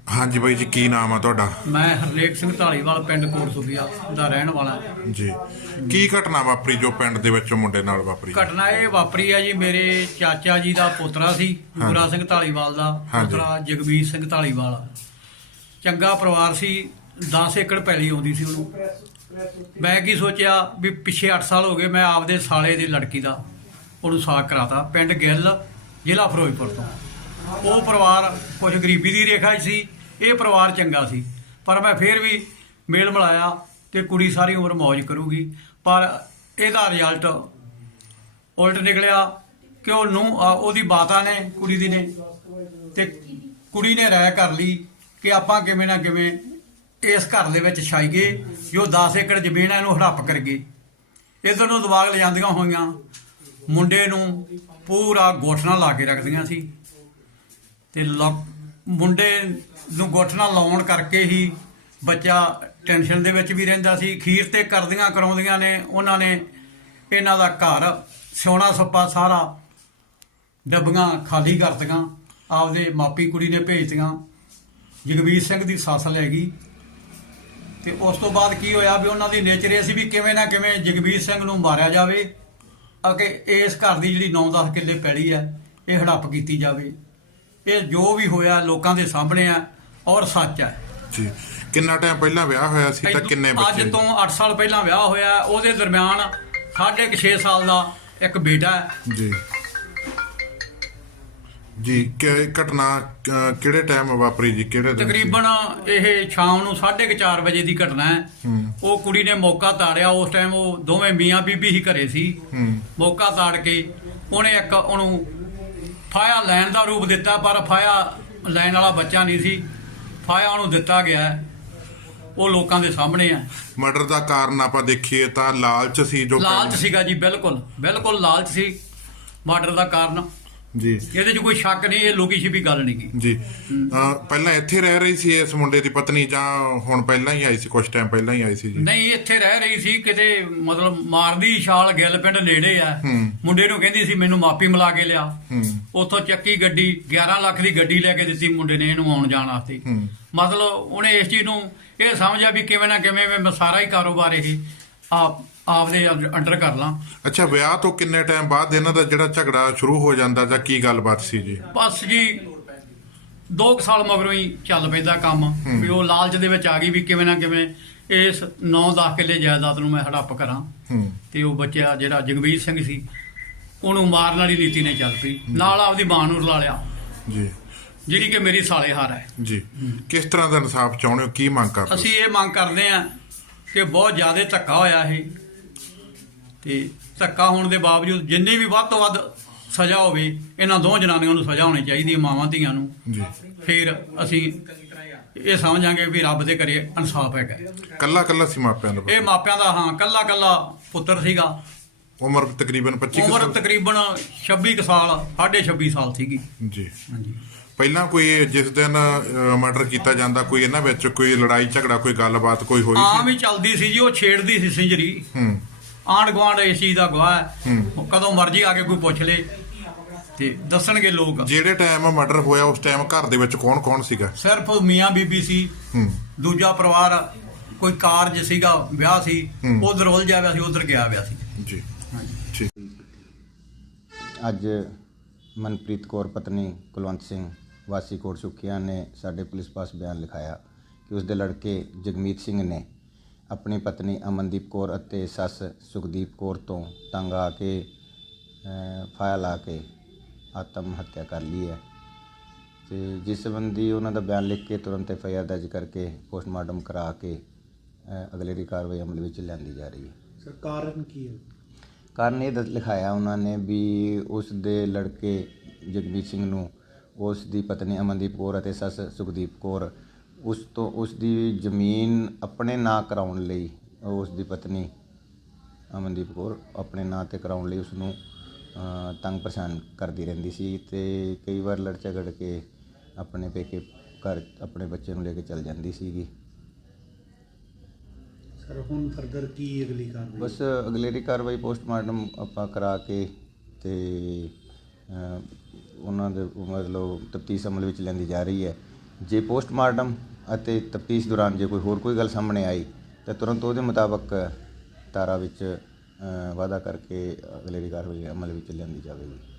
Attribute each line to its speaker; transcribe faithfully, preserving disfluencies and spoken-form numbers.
Speaker 1: हाँ जी बाई जी, की नाम है तुहाडा?
Speaker 2: मैं हरनेक सिंह ढालीवाल पिंड कोटसुखिया ਦਾ ਰਹਿਣ ਵਾਲਾ।
Speaker 1: जी की घटना वापरी जो पिंड ਦੇ ਵਿੱਚ ਮੁੰਡੇ ਨਾਲ ਵਾਪਰੀ?
Speaker 2: ਘਟਨਾ ਇਹ ਵਾਪਰੀ ਆ ਜੀ, ਮੇਰੇ ਚਾਚਾ ਜੀ ਦਾ ਪੋਤਰਾ ਸੀ ਗੁਰਾ ਸਿੰਘ ਢਾਲੀਵਾਲ ਦਾ ਪੋਤਰਾ ਜਗਵੀਰ ਸਿੰਘ ਢਾਲੀਵਾਲ। ਚੰਗਾ ਪਰਿਵਾਰ ਸੀ, ਦਸ ਏਕੜ ਪੈਲੀ ਆਉਂਦੀ ਸੀ ਉਹਨੂੰ। ਮੈਂ ਕੀ ਸੋਚਿਆ ਵੀ ਪਿੱਛੇ ਅੱਠ ਸਾਲ ਹੋ ਗਏ, ਮੈਂ ਆਪਦੇ ਸਾਲੇ ਦੀ ਲੜਕੀ ਦਾ ਉਹਨੂੰ ਸਾਕ ਕਰਾਤਾ ਪਿੰਡ ਗਿੱਲ ਜ਼ਿਲ੍ਹਾ ਫਿਰੋਜ਼ਪੁਰ ਤੋਂ। ਉਹ ਪਰਿਵਾਰ ਕੁਝ ਗਰੀਬੀ ਦੀ ਰੇਖਾ 'ਚ ਸੀ, ਇਹ ਪਰਿਵਾਰ ਚੰਗਾ ਸੀ, ਪਰ ਮੈਂ ਫਿਰ ਵੀ ਮੇਲ ਮਿਲਾਇਆ ਕਿ ਕੁੜੀ ਸਾਰੀ ਉਮਰ ਮੌਜ ਕਰੂਗੀ। ਪਰ ਇਹਦਾ ਰਿਜ਼ਲਟ ਉਲਟ ਨਿਕਲਿਆ ਕਿ ਉਹ ਨੂੰ ਉਹਦੀ ਮਾਤਾ ਨੇ ਕੁੜੀ ਦੀ ਨੇ ਤੇ ਕੁੜੀ ਨੇ ਰਾਇ ਕਰ ਲਈ ਕਿ ਆਪਾਂ ਕਿਵੇਂ ਨਾ ਕਿਵੇਂ ਇਸ ਘਰ ਦੇ ਵਿੱਚ ਛਾਈਏ, ਜੋ ਦਸ ਏਕੜ ਜ਼ਮੀਨ ਹੈ ਇਹਨੂੰ ਹੜੱਪ ਕਰੀਏ। ਇੱਧਰ ਨੂੰ ਦਿਮਾਗ ਲਿਜਾਂਦੀਆਂ ਹੋਈਆਂ ਮੁੰਡੇ ਨੂੰ ਪੂਰਾ ਗੋਠਣਾ ਲਾ ਕੇ ਰੱਖਦੀਆਂ ਸੀ ਤੇ ਮੁੰਡੇ ਨੂੰ ਗੋਠਣਾ ਲਾਉਣ ਕਰਕੇ ਹੀ ਬੱਚਾ ਟੈਨਸ਼ਨ ਦੇ ਵਿੱਚ ਵੀ ਰਹਿੰਦਾ ਸੀ। ਅਖੀਰ ਤੇ ਕਰਦੀਆਂ ਕਰਾਉਂਦੀਆਂ ਨੇ ਉਹਨਾਂ ਨੇ ਇਹਨਾਂ ਦਾ ਘਰ ਸੋਨਾ ਸੱਪਾ ਸਾਰਾ ਡੱਬੀਆਂ ਖਾਲੀ ਕਰਤੀਆਂ, ਆਪਦੇ ਮਾਪੀ ਕੁੜੀ ਨੇ ਭੇਜਤੀਆਂ। ਜਗਵੀਰ ਸਿੰਘ ਦੀ ਸੱਸ ਲੈ ਗਈ ਤੇ ਉਸ ਤੋਂ ਬਾਅਦ ਕੀ ਹੋਇਆ ਵੀ ਉਹਨਾਂ ਦੀ ਨੇਚਰ ਇਹ ਸੀ ਵੀ ਕਿਵੇਂ ਨਾ ਕਿਵੇਂ ਜਗਵੀਰ ਸਿੰਘ ਨੂੰ ਮਾਰਿਆ ਜਾਵੇ ਅਤੇ ਇਸ ਘਰ ਦੀ ਜਿਹੜੀ ਨੌ ਦਸ ਕਿੱਲੇ ਪੈਲੀ ਹੈ ਇਹ ਹੜੱਪ ਕੀਤੀ ਜਾਵੇ। ਇਹ ਜੋ ਵੀ ਹੋਇਆ ਲੋਕਾਂ ਦੇ ਸਾਹਮਣੇ ਆ ਔਰ ਸੱਚ ਹੈ
Speaker 1: ਜੀ। ਕਿੰਨਾ ਟਾਈਮ ਪਹਿਲਾਂ ਵਿਆਹ ਹੋਇਆ ਸੀ ਤਾਂ ਕਿੰਨੇ ਬੱਚੇ?
Speaker 2: ਅੱਜ ਤੋਂ ਅੱਠ ਸਾਲ ਪਹਿਲਾਂ ਵਿਆਹ ਹੋਇਆ। ਉਹਦੇ ਦਰਮਿਆਨ ਸਾਢੇ ਕੁ ਛੇ ਸਾਲ ਦਾ ਇੱਕ ਬੇਟਾ ਹੈ
Speaker 1: ਜੀ। ਜੀ ਕਿ ਘਟਨਾ ਕਿਹੜੇ ਟਾਈਮ ਵਾਪਰੀ ਜੀ? ਕਿਹੜੇ ਦਿਨ?
Speaker 2: ਤਕਰੀਬਨ ਇਹ ਸ਼ਾਮ ਨੂੰ ਸਾਢੇ ਕੁ ਚਾਰ ਵਜੇ ਦੀ ਘਟਨਾ ਹੈ। ਉਹ ਕੁੜੀ ਨੇ ਮੌਕਾ ਤਾੜਿਆ। ਉਸ ਟਾਈਮ ਉਹ ਦੋਵੇਂ ਮੀਆਂ ਬੀਬੀ ਹੀ ਘਰੇ ਸੀ। ਮੌਕਾ ਤਾੜ ਕੇ ਉਹਨੇ ਇੱਕ ਉਹਨੂੰ ਫਾਇਆ ਲੈਣ ਦਾ ਰੂਪ ਦਿੱਤਾ, ਪਰ ਫਾਇਆ ਲੈਣ ਵਾਲਾ ਬੱਚਾ ਨਹੀਂ ਸੀ, ਫਾਇਆ ਉਹਨੂੰ ਦਿੱਤਾ ਗਿਆ। ਉਹ ਲੋਕਾਂ ਦੇ ਸਾਹਮਣੇ ਆ।
Speaker 1: ਮਰਡਰ ਦਾ ਕਾਰਨ ਆਪਾਂ ਦੇਖੀਏ ਤਾਂ ਲਾਲਚ ਸੀ। ਜੋ
Speaker 2: ਲਾਲਚ ਸੀਗਾ ਜੀ, ਬਿਲਕੁਲ ਬਿਲਕੁਲ ਲਾਲਚ ਸੀ ਮਰਡਰ ਦਾ ਕਾਰਨ
Speaker 1: ਜੀ।
Speaker 2: ਇਹਦੇ 'ਚ ਕੋਈ ਸ਼ੱਕ ਨਹੀਂ, ਇਹ ਲੋਕੀ ਸੀ ਵੀ ਗੱਲ ਨਹੀਂ ਗੀ
Speaker 1: ਜੀ। ਪਹਿਲਾਂ ਇੱਥੇ ਰਹਿ ਰਹੀ ਸੀ ਇਸ ਮੁੰਡੇ ਦੀ ਪਤਨੀ ਜਾਂ ਹੁਣ ਪਹਿਲਾਂ ਹੀ ਆਈ ਸੀ? ਕੁਝ ਟਾਈਮ ਪਹਿਲਾਂ ਹੀ ਆਈ ਸੀ ਜੀ?
Speaker 2: ਨਹੀਂ, ਇੱਥੇ ਰਹਿ ਰਹੀ ਸੀ ਕਿਤੇ, ਮਤਲਬ ਮਾਰਦੀ ਛਾਲ ਗਿੱਲ ਪਿੰਡ ਨੇੜੇ ਆ। ਮੁੰਡੇ ਨੂੰ ਕਹਿੰਦੀ ਸੀ ਮੈਨੂੰ ਮਾਪੀ ਮਿਲਾ ਕੇ ਲਿਆ। ਉੱਥੋਂ ਚੱਕੀ ਗੱਡੀ ਗਿਆਰਾਂ ਲੱਖ ਦੀ ਗੱਡੀ ਲੈ ਕੇ ਦਿੱਤੀ ਮੁੰਡੇ ਨੇ ਇਹਨੂੰ ਆਉਣ ਜਾਣ ਵਾਸਤੇ। ਮਤਲਬ ਉਹਨੇ ਇਸ ਚੀਜ਼ ਨੂੰ ਇਹ ਸਮਝਿਆ ਵੀ ਕਿਵੇਂ ਨਾ ਕਿਵੇਂ ਮੈਂ ਸਾਰਾ ਹੀ ਕਾਰੋਬਾਰ ਇਹ ਆਪ ਆਪਦੇ ਅੰਡਰ ਕਰ ਲਾਂ।
Speaker 1: ਅੱਛਾ, ਵਿਆਹ ਤੋਂ ਕਿੰਨੇ ਟਾਈਮ ਬਾਅਦ ਇਹਨਾਂ ਦਾ ਜਿਹੜਾ ਝਗੜਾ ਸ਼ੁਰੂ ਹੋ ਜਾਂਦਾ ਜਾਂ ਕੀ ਗੱਲਬਾਤ ਸੀ ਜੀ?
Speaker 2: ਬਸ ਜੀ ਦੋ ਕੁ ਸਾਲ ਮਗਰੋਂ ਹੀ ਚੱਲ ਪੈਂਦਾ ਕੰਮ ਵੀ ਉਹ ਲਾਲਚ ਦੇ ਵਿੱਚ ਆ ਗਈ ਵੀ ਕਿਵੇਂ ਨਾ ਕਿਵੇਂ ਇਸ ਨੌ ਦਸ ਕਿੱਲੇ ਜਾਇਦਾਦ ਨੂੰ ਮੈਂ ਹੜੱਪ ਕਰਾਂ। ਤੇ ਉਹ ਬੱਚਾ ਜਿਹੜਾ ਜਗਵੀਰ ਸਿੰਘ ਸੀ ਉਹਨੂੰ ਮਾਰਨ ਵਾਲੀ ਨੀਤੀ ਨੇ ਚੱਲ ਪਈ, ਨਾਲ ਆਪਦੀ ਮਾਂ ਨੂੰ ਰਲਾ ਲਿਆ
Speaker 1: ਜੀ, ਜਿਹੜੀ
Speaker 2: ਕਿ ਮੇਰੀ ਸਾਲੇ ਹਾਰ ਹੈ
Speaker 1: ਜੀ। ਕਿਸ ਤਰ੍ਹਾਂ ਦਾ ਇਨਸਾਫ ਚਾਹੁੰਦੇ ਹੋ? ਕੀ ਮੰਗ ਕਰਦੇ?
Speaker 2: ਅਸੀਂ ਇਹ ਮੰਗ ਕਰਦੇ ਹਾਂ ਕਿ ਬਹੁਤ ਜ਼ਿਆਦਾ ਧੱਕਾ ਹੋਇਆ ਇਹ, ਤੇ ਧੱਕਾ ਹੋਣ ਦੇ ਬਾਵਜੂਦ ਜਿੰਨੀ ਵੀ ਵੱਧ ਤੋਂ ਵੱਧ ਸਜ਼ਾ ਹੋਵੇ ਇਹਨਾਂ ਦੋਹਾਂ ਜਨਾਨੀਆਂ ਨੂੰ ਸਜ਼ਾ ਹੋਣੀ ਚਾਹੀਦੀ ਹੈ, ਮਾਵਾਂ ਧੀਆਂ ਨੂੰ। ਫਿਰ ਅਸੀਂ ਇਹ ਸਮਝਾਂਗੇ ਵੀ ਰੱਬ ਦੇ ਘਰੇ ਇਨਸਾਫ ਹੈਗਾ।
Speaker 1: ਕੱਲਾ ਕੱਲਾ ਸੀ ਮਾਪਿਆਂ ਦਾ?
Speaker 2: ਇਹ ਮਾਪਿਆਂ ਦਾ, ਹਾਂ, ਕੱਲਾ ਕੱਲਾ ਪੁੱਤਰ ਸੀਗਾ।
Speaker 1: ਉਮਰ ਤਕਰੀਬਨ ਪੱਚੀ?
Speaker 2: ਉਮਰ ਤਕਰੀਬਨ ਛੱਬੀ ਕੁ ਸਾਲ, ਸਾਢੇ ਛੱਬੀ ਸਾਲ ਸੀਗੀ
Speaker 1: ਜੀ।
Speaker 2: ਹਾਂਜੀ।
Speaker 1: ਪਹਿਲਾਂ ਕੋਈ ਜਿਸ ਦਿਨ ਮਰਡਰ ਕੀਤਾ ਜਾਂਦਾ ਕੋਈ ਇਹਨਾਂ ਵਿੱਚ ਕੋਈ ਲੜਾਈ ਝਗੜਾ ਕੋਈ ਗੱਲਬਾਤ ਕੋਈ ਹੋਈ ਸੀ?
Speaker 2: ਆਮ ਹੀ ਚੱਲਦੀ ਸੀ ਜੀ, ਉਹ ਛੇੜਦੀ ਸੀ ਸਿੰਜਰੀ। ਆਂਢ ਗੁਆਂਢ ਇਸ ਚੀਜ਼ ਦਾ ਗਵਾਹ ਹੈ, ਕਦੋਂ ਮਰਜ਼ੀ ਆ ਕੇ ਕੋਈ ਪੁੱਛ ਲੇ ਤੇ ਦੱਸਣਗੇ ਲੋਕ। ਜਿਹੜੇ
Speaker 1: ਟਾਈਮ ਮਰਡਰ ਹੋਇਆ ਉਸ ਟਾਈਮ ਘਰ ਦੇ ਵਿੱਚ ਕੌਣ ਕੌਣ ਸੀਗਾ?
Speaker 2: ਸਿਰਫ ਮੀਆਂ ਬੀਬੀ ਸੀ। ਦੂਜਾ ਪਰਿਵਾਰ ਕੋਈ ਕਾਰਜ ਸੀਗਾ, ਵਿਆਹ ਸੀ, ਉਧਰ ਉਲਝਿਆ ਹੋਇਆ ਸੀ, ਉਧਰ ਗਿਆ ਹੋਇਆ ਸੀ
Speaker 1: ਜੀ।
Speaker 3: ਅੱਜ ਮਨਪ੍ਰੀਤ ਕੌਰ ਪਤਨੀ ਕੁਲਵੰਤ ਸਿੰਘ ਵਾਸੀ ਕੋਟਸੁਖੀਆ ਨੇ ਸਾਡੇ ਪੁਲਿਸ ਪਾਸ ਬਿਆਨ ਲਿਖਾਇਆ ਕਿ ਉਸਦੇ ਲੜਕੇ ਜਗਮੀਤ ਸਿੰਘ ਨੇ ਆਪਣੀ ਪਤਨੀ ਅਮਨਦੀਪ ਕੌਰ ਅਤੇ ਸੱਸ ਸੁਖਦੀਪ ਕੌਰ ਤੋਂ ਤੰਗ ਆ ਕੇ ਫਾਇਆ ਲਾ ਕੇ ਆਤਮ ਹੱਤਿਆ ਕਰ ਲਈ ਹੈ। ਤੇ ਜਿਸ ਸੰਬੰਧੀ ਉਹਨਾਂ ਦਾ ਬਿਆਨ ਲਿਖ ਕੇ ਤੁਰੰਤ ਐਫ ਆਈ ਆਰ ਦਰਜ ਕਰਕੇ ਪੋਸਟਮਾਰਟਮ ਕਰਾ ਕੇ ਅਗਲੇਰੀ ਕਾਰਵਾਈ ਅਮਲ ਵਿੱਚ ਲਿਆਂਦੀ ਜਾ ਰਹੀ ਹੈ।
Speaker 4: ਸਰ, ਕਾਰਨ ਕੀ ਹੈ?
Speaker 3: ਕਾਰਨ ਇਹ ਲਿਖਾਇਆ ਉਹਨਾਂ ਨੇ ਵੀ ਉਸ ਦੇ ਲੜਕੇ ਜਗਮੀਤ ਸਿੰਘ ਨੂੰ ਉਸ ਦੀ ਪਤਨੀ ਅਮਨਦੀਪ ਕੌਰ ਅਤੇ ਸੱਸ ਸੁਖਦੀਪ ਕੌਰ ਉਸ ਤੋਂ ਉਸ ਦੀ ਜ਼ਮੀਨ ਆਪਣੇ ਨਾਂ ਕਰਾਉਣ ਲਈ, ਉਸ ਦੀ ਪਤਨੀ ਅਮਨਦੀਪ ਕੌਰ ਆਪਣੇ ਨਾਂ 'ਤੇ ਕਰਾਉਣ ਲਈ ਉਸ ਨੂੰ ਤੰਗ ਪਰੇਸ਼ਾਨ ਕਰਦੀ ਰਹਿੰਦੀ ਸੀ ਅਤੇ ਕਈ ਵਾਰ ਲੜ ਝਗੜ ਕੇ ਆਪਣੇ ਪੇਕੇ ਘਰ ਆਪਣੇ ਬੱਚੇ ਨੂੰ ਲੈ ਕੇ ਚਲ ਜਾਂਦੀ ਸੀਗੀ।
Speaker 4: ਸਰ, ਹੁਣ ਫਰਦਰ ਕੀ ਅਗਲੀ ਕਾਰਵਾਈ?
Speaker 3: ਬਸ ਅਗਲੇਰੀ ਕਾਰਵਾਈ ਪੋਸਟਮਾਰਟਮ ਆਪਾਂ ਕਰਾ ਕੇ ਅਤੇ ਉਹਨਾਂ ਦੇ ਮਤਲਬ ਤਫਤੀਸ਼ ਅਮਲ ਵਿੱਚ ਲਿਆਂਦੀ ਜਾ ਰਹੀ ਹੈ। ਜੇ ਪੋਸਟਮਾਰਟਮ ਅਤੇ ਤਫਤੀਸ਼ ਦੌਰਾਨ ਜੇ ਕੋਈ ਹੋਰ ਕੋਈ ਗੱਲ ਸਾਹਮਣੇ ਆਈ ਤਾਂ ਤੁਰੰਤ ਉਹਦੇ ਮੁਤਾਬਕ ਧਾਰਾ ਵਿੱਚ ਅ, ਵਾਅਦਾ ਕਰਕੇ ਅਗਲੇਰੀ ਕਾਰਵਾਈ ਅਮਲ ਵਿੱਚ ਲਿਆਂਦੀ ਜਾਵੇਗੀ।